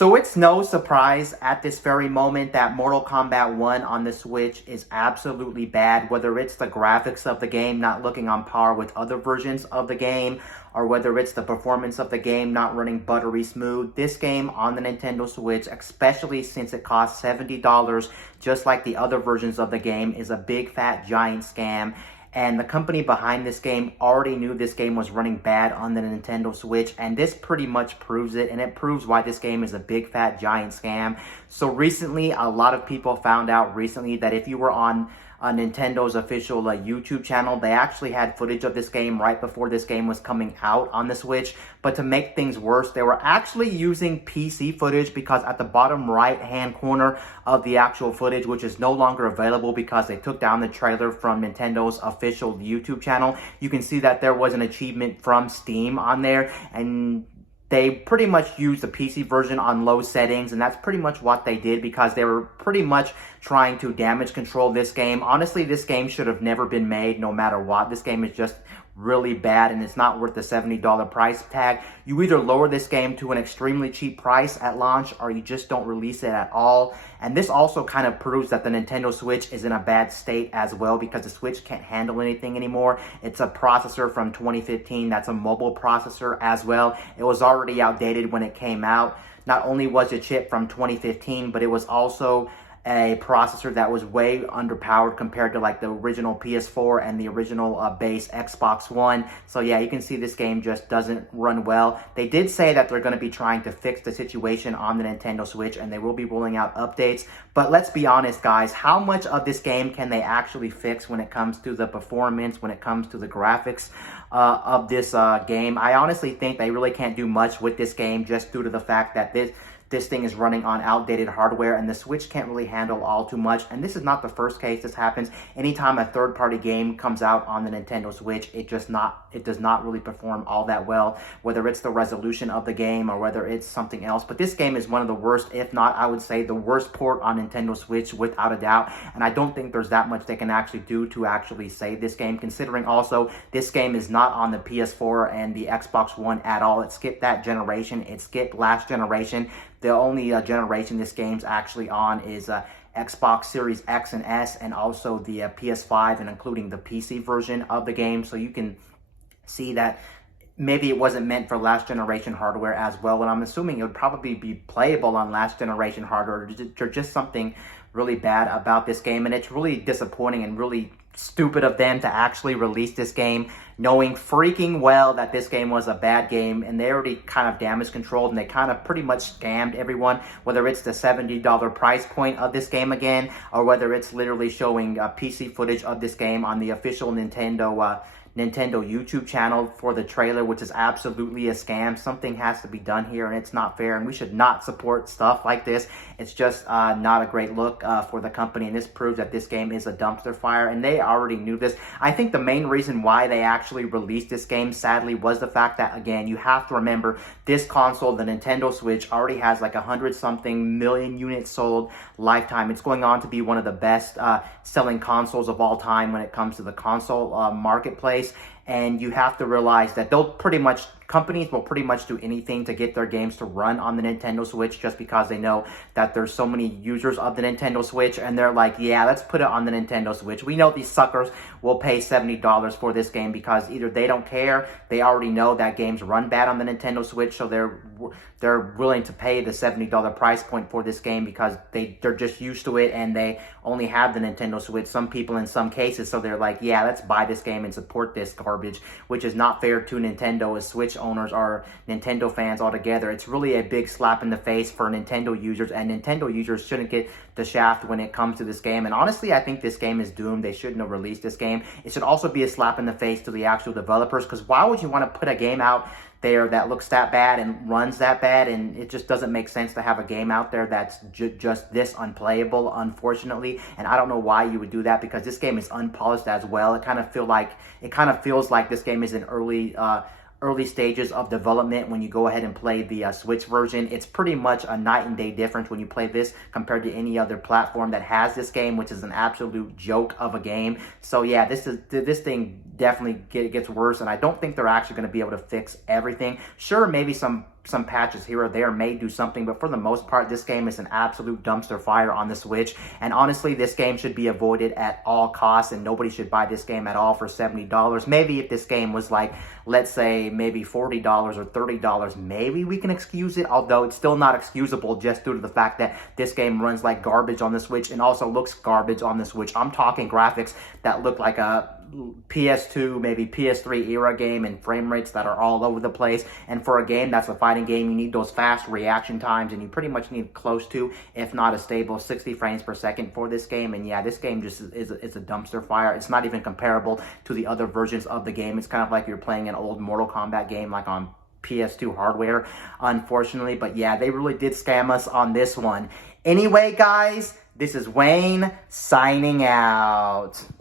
So it's no surprise at this very moment that Mortal Kombat 1 on the Switch is absolutely bad, whether it's the graphics of the game not looking on par with other versions of the game, or whether it's the performance of the game not running buttery smooth. This game on the Nintendo Switch, especially since it costs $70, just like the other versions of the game, is a big fat giant scam. And the company behind this game already knew this game was running bad on the Nintendo Switch, and this pretty much proves it, and it proves why this game is a big fat giant scam. So recently, a lot of people found out recently that if you were on Nintendo's official YouTube channel, they actually had footage of this game right before this game was coming out on the Switch. But to make things worse, they were actually using PC footage, because at the bottom right hand corner of the actual footage, which is no longer available because they took down the trailer from Nintendo's official YouTube channel, you can see that there was an achievement from Steam on there, and they pretty much used the PC version on low settings, and that's pretty much what they did, because they were pretty much trying to damage control this game. Honestly, this game should have never been made, no matter what. This game is just really bad, and it's not worth the $70 price tag. You either lower this game to an extremely cheap price at launch, or you just don't release it at all. And this also kind of proves that the Nintendo Switch is in a bad state as well, because the Switch can't handle anything anymore. It's a processor from 2015 that's a mobile processor as well. It was already outdated when it came out. Not only was it chip from 2015, but it was also a processor that was way underpowered compared to like the original PS4 and the original base Xbox One. So yeah, you can see this game just doesn't run well. They did say that they're going to be trying to fix the situation on the Nintendo Switch, and they will be rolling out updates. But let's be honest, guys, how much of this game can they actually fix when it comes to the performance, when it comes to the graphics of this game? I honestly think they really can't do much with this game, just due to the fact that this thing is running on outdated hardware, and the Switch can't really handle all too much. And this is not the first case this happens. Anytime a third-party game comes out on the Nintendo Switch, it does not really perform all that well, whether it's the resolution of the game or whether it's something else. But this game is one of the worst, if not, I would say, the worst port on Nintendo Switch without a doubt. And I don't think there's that much they can actually do to actually save this game, considering also this game is not on the PS4 and the Xbox One at all. It skipped that generation. It skipped last generation. The only generation this game's actually on is Xbox Series X and S, and also the PS5, and including the PC version of the game. So you can see that maybe it wasn't meant for last generation hardware as well, and I'm assuming it would probably be playable on last generation hardware. There's just something really bad about this game, and it's really disappointing and really stupid of them to actually release this game knowing freaking well that this game was a bad game, and they already kind of damage controlled, and they kind of pretty much scammed everyone, whether it's the $70 price point of this game again, or whether it's literally showing PC footage of this game on the official Nintendo YouTube channel for the trailer, which is absolutely a scam. Something has to be done here, and it's not fair, and we should not support stuff like this. It's just not a great look for the company, and this proves that this game is a dumpster fire, and they already knew this. I think the main reason why they actually released this game, sadly, was the fact that, again, you have to remember, this console, the Nintendo Switch, already has like 100-something million units sold lifetime. It's going on to be one of the best selling consoles of all time when it comes to the console marketplace. And you have to realize that companies will pretty much do anything to get their games to run on the Nintendo Switch, just because they know that there's so many users of the Nintendo Switch, and they're like, yeah, let's put it on the Nintendo Switch. We know these suckers will pay $70 for this game, because either they don't care, they already know that games run bad on the Nintendo Switch, so they're willing to pay the $70 price point for this game, because they're just used to it, and they only have the Nintendo Switch, some people in some cases, so they're like, yeah, let's buy this game and support this garbage, which is not fair to Nintendo as Switch owners or Nintendo fans altogether. It's really a big slap in the face for Nintendo users, and Nintendo users shouldn't get the shaft when it comes to this game. And honestly, I think this game is doomed. They shouldn't have released this game. It should also be a slap in the face to the actual developers, because why would you want to put a game out there that looks that bad and runs that bad? And it just doesn't make sense to have a game out there that's just this unplayable, unfortunately. And I don't know why you would do that, because this game is unpolished as well. It kind of feels like this game is in early stages of development when you go ahead and play the Switch version. It's pretty much a night and day difference when you play this compared to any other platform that has this game, which is an absolute joke of a game. So yeah, this thing definitely gets worse, and I don't think they're actually going to be able to fix everything. Sure, maybe some some patches here or there may do something, but for the most part, this game is an absolute dumpster fire on the Switch. And honestly, this game should be avoided at all costs, and nobody should buy this game at all for $70. Maybe if this game was like, let's say, maybe $40 or $30, maybe we can excuse it, although it's still not excusable just due to the fact that this game runs like garbage on the Switch and also looks garbage on the Switch. I'm talking graphics that look like a PS2, maybe PS3 era game, and frame rates that are all over the place. And for a game that's a fighting game, you need those fast reaction times, and you pretty much need close to, if not a stable, 60 frames per second for this game. And yeah, this game just is a dumpster fire. It's not even comparable to the other versions of the game. It's kind of like you're playing an old Mortal Kombat game like on PS2 hardware, unfortunately. But yeah, they really did scam us on this one. Anyway, guys, this is Wayne signing out.